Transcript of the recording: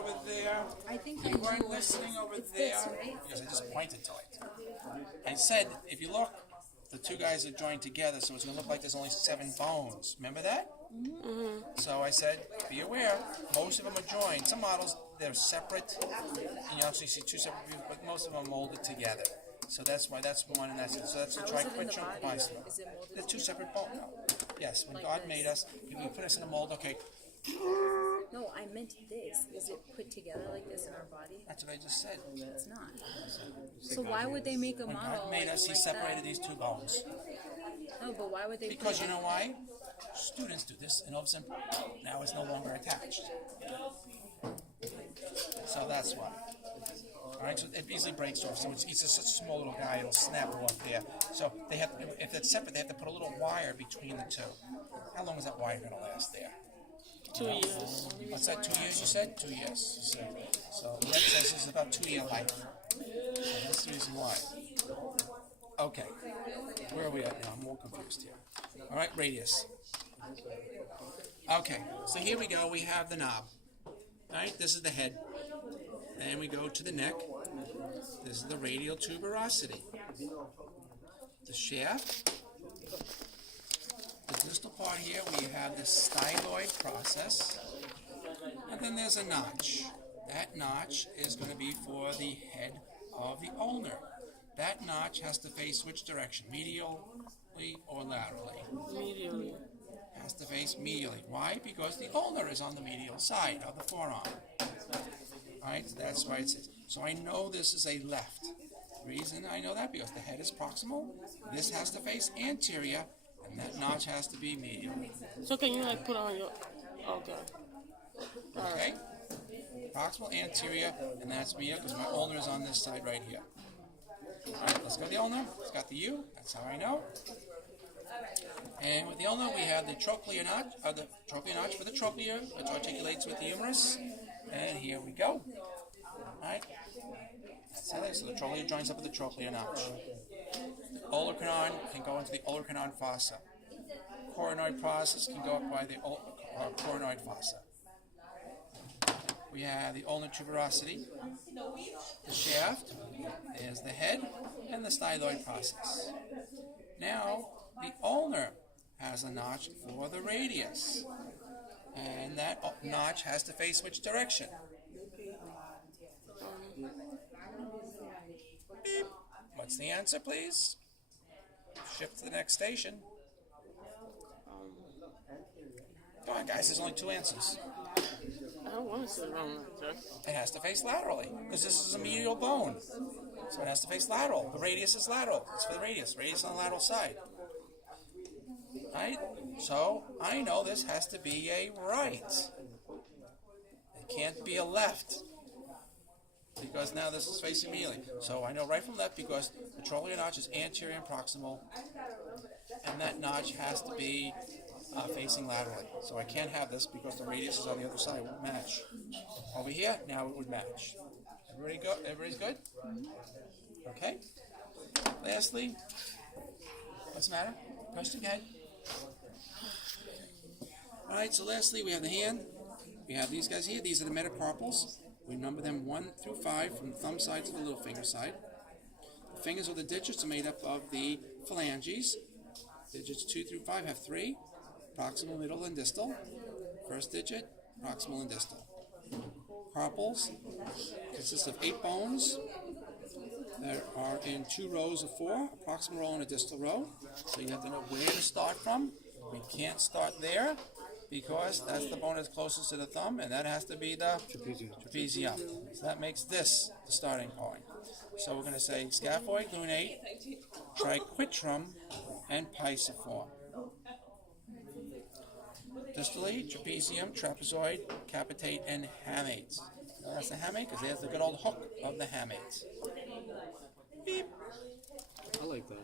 over there. I think You weren't listening over there. this, right? Because I just pointed to it. I said, if you look, the two guys are joined together, so it's going to look like there's only 7 bones. Remember that? Mm-hmm. So I said, be aware, most of them are joined. Some models, they're separate, and you actually see 2 separate views, but most of them are molded together. So that's why that's one and that's it. So that's the triquetrum bicycle. They're 2 separate bones. No. Yes, when God made us, He put us in a mold, okay. No, I meant this. Is it put together like this in our body? That's what I just said. It's not. So why would they make a When model God made us, He like separated that? these 2 bones. No, but why would they? Because put you know why? Students do this, and all of a sudden, now it's no longer attached. So that's why. All right, so it easily breaks off. So it's such a small little guy; it'll snap off there. So they have, if it's separate, they have to put a little wire between the 2. How long is that wire going to last there? 2 years. What's that? 2 years? You said 2 years. You said. So that says it's about 2-year life. So that's the reason why. Okay, where are we at now? I'm more confused here. All right, radius. Okay, so here we go. We have the knob. All right, this is the head. Then we go to the neck. This is the radial tuberosity. The shaft. The distal part here, we have the styloid process. And then there's a notch. That notch is going to be for the head of the ulnar. That notch has to face which direction? Medially or laterally? Medially. Has to face medially. Why? Because the ulnar is on the medial side of the forearm. Alright, that's why it says. So I know this is a left. The reason I know that, because the head is proximal, this has to face anterior, and that notch has to be medial. So can you like put on your... Okay. Okay? Proximal, anterior, and that's medial, because my ulnar is on this side right here. Alright, let's go to the ulnar. It's got the U. That's how I know. And with the ulnar, we have the trochlear notch, for the trochlea, which articulates with the humerus. And here we go. Alright. So the trochlea joins up with the trochlear notch. The olecranon can go into the olecranon fossa. Coronoid process can go up by the coronoid fossa. We have the ulnar tuberosity, the shaft, there's the head, and the styloid process. Now, the ulnar has a notch for the radius. And that notch has to face which direction? Beep. What's the answer, please? Shift to the next station. Come on, guys, there's only 2 answers. I don't want to sit wrong like that. It has to face laterally, because this is a medial bone. So it has to face lateral. The radius is lateral. It's for the radius. Radius on the lateral side. Right? So I know this has to be a right. It can't be a left, because now this is facing medially. So I know right from left because the trochlear notch is anterior and proximal, and that notch has to be facing laterally. So I can't have this because the radius is on the other side. It won't match. Over here, now it would match. Everybody's good? Okay. Lastly, what's the matter? Question again. Alright, so lastly we have the hand. We have these guys here. These are the metacarpals. We number them 1 through 5 from the thumb side to the little finger side. The fingers or the digits are made up of the phalanges. Digits 2 through 5 have 3. Proximal, middle, and distal. First digit, proximal and distal. Carpals consist of 8 bones that are in 2 rows of 4, a proximal row and a distal row. So you have to know where to start from. We can't start there because that's the bone that's closest to the thumb, and that has to be the trapezium. So that makes this the starting point. So we're going to say scaphoid, lunate, triquetrum, and pisiform. Distally, trapezium, trapezoid, capitate, and hamates. Now that's the hamate because there's the good old hook of the hamates. Beep. I like that.